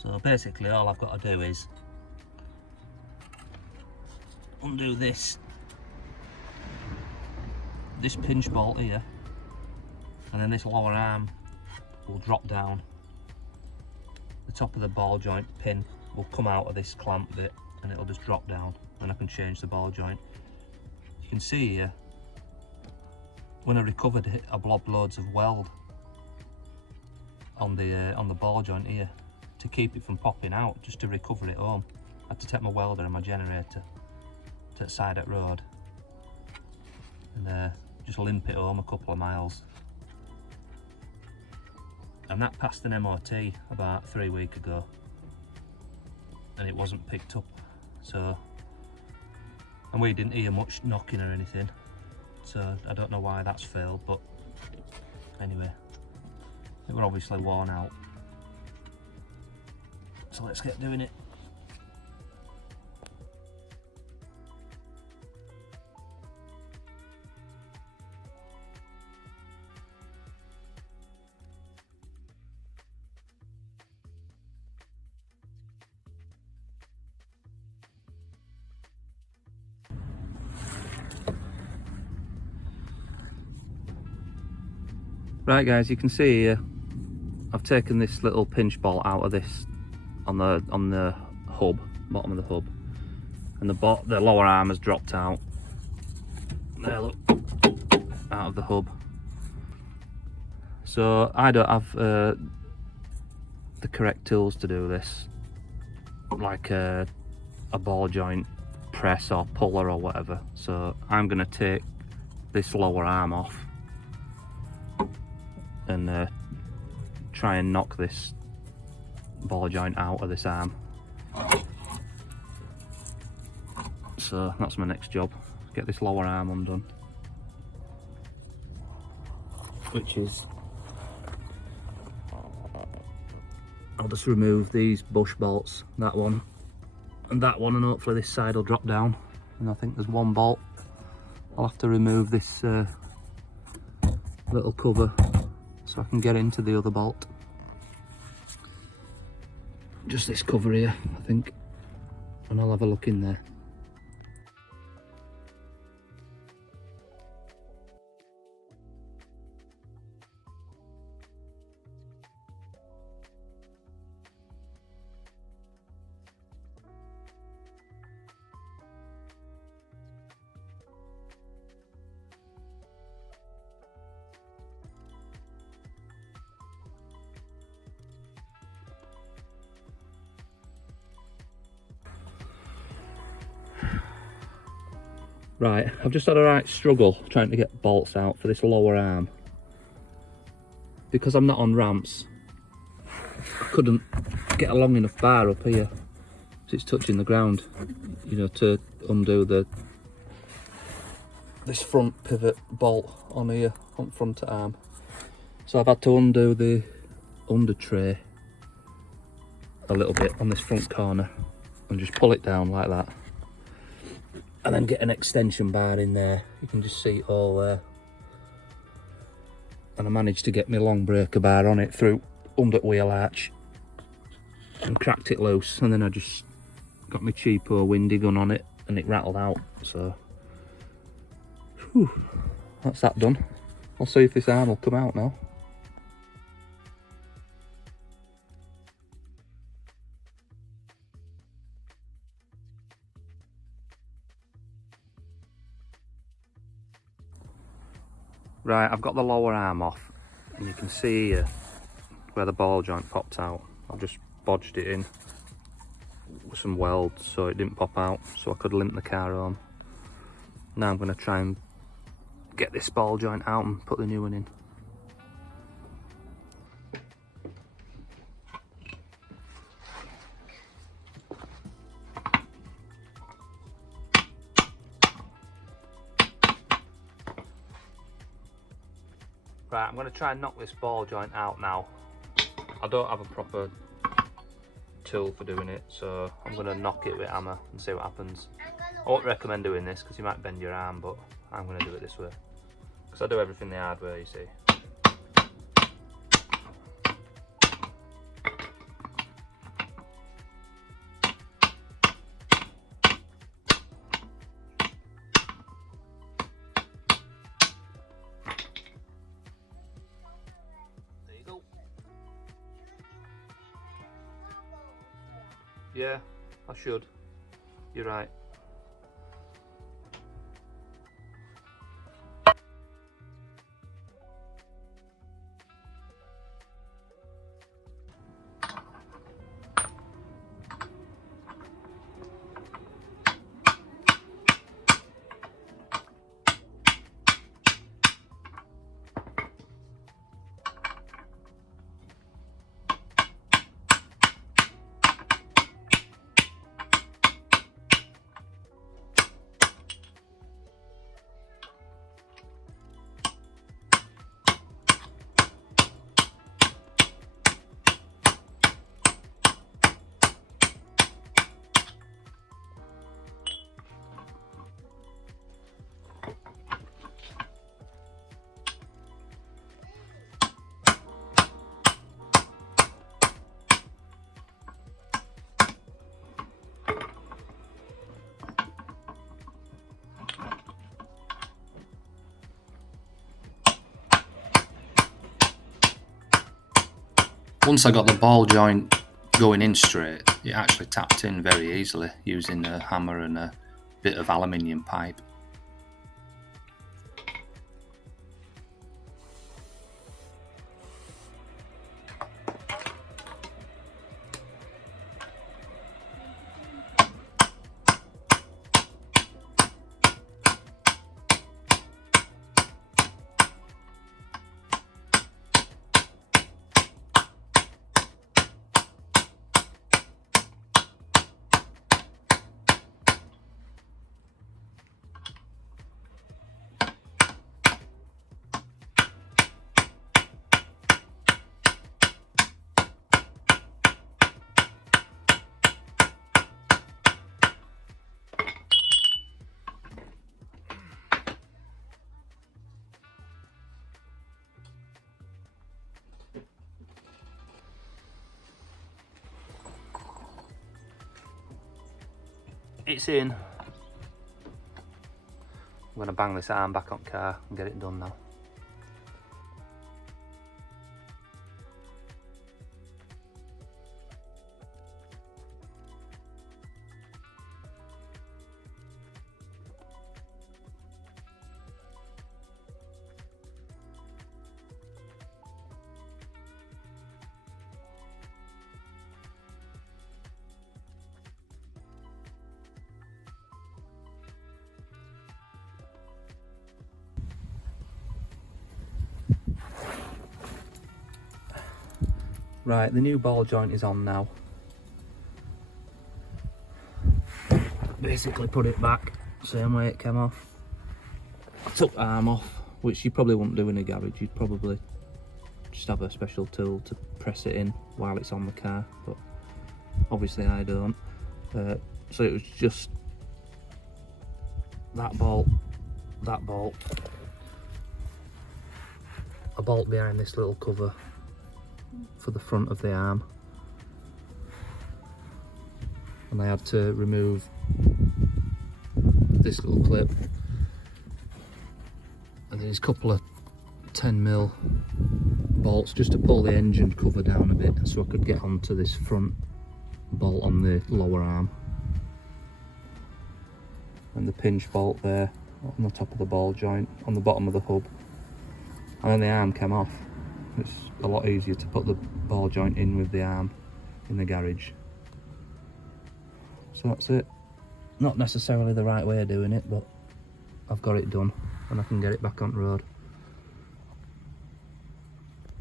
So basically all I've got to do is undo this pinch bolt here, and then this lower arm will drop down. The top of the ball joint pin will come out of this clamp bit and it'll just drop down, and I can change the ball joint. You can see here, when I recovered it, I blobbed loads of weld on the ball joint here to keep it from popping out, just to recover it home. I had to take my welder and my generator to the side of the road and just limp it home a couple of miles. And that passed an MOT about 3 weeks ago, and it wasn't picked up. So, and we didn't hear much knocking or anything, so I don't know why that's failed, but anyway, it were obviously worn out. So let's get doing it. Right guys, you can see here, I've taken this little pinch bolt out of this on the hub, bottom of the hub, and the lower arm has dropped out. There, look, out of the hub. So I don't have the correct tools to do this, like a ball joint press or puller or whatever. So I'm going to take this lower arm off and try and knock this ball joint out of this arm. So that's my next job, get this lower arm undone, which is, I'll just remove these bush bolts, that one and that one, and hopefully this side will drop down. And I think there's one bolt I'll have to remove, this little cover, so I can get into the other bolt. Just this cover here, I think, and I'll have a look in there. Right, I've just had a right struggle trying to get bolts out for this lower arm. Because I'm not on ramps, I couldn't get a long enough bar up here so it's touching the ground, you know, to undo this front pivot bolt on here, on front arm. So I've had to undo the under tray a little bit on this front corner and just pull it down like that. And then get an extension bar in there. You can just see it all there. And I managed to get my long breaker bar on it through under wheel arch and cracked it loose. And then I just got my cheapo windy gun on it and it rattled out. So, whew, that's that done. I'll see if this arm will come out now. Right, I've got the lower arm off, and you can see where the ball joint popped out. I've just bodged it in with some weld so it didn't pop out, so I could limp the car home. Now I'm going to try and get this ball joint out and put the new one in. Right, I'm going to try and knock this ball joint out now. I don't have a proper tool for doing it, so I'm going to knock it with a hammer and see what happens. I won't recommend doing this because you might bend your arm, but I'm going to do it this way. Because I do everything the hard way, you see. Yeah, I should. You're right. Once I got the ball joint going in straight, it actually tapped in very easily using a hammer and a bit of aluminium pipe. It's in. I'm going to bang this arm back on car and get it done now. Right, the new ball joint is on now. Basically put it back, same way it came off. I took the arm off, which you probably wouldn't do in a garage. You'd probably just have a special tool to press it in while it's on the car, but obviously I don't. So it was just that bolt, a bolt behind this little cover for the front of the arm, and I had to remove this little clip, and there's a couple of 10mm bolts just to pull the engine cover down a bit so I could get onto this front bolt on the lower arm, and the pinch bolt there on the top of the ball joint on the bottom of the hub, and then the arm came off. It's a lot easier to put the ball joint in with the arm in the garage. So that's it. Not necessarily the right way of doing it, but I've got it done and I can get it back on the road.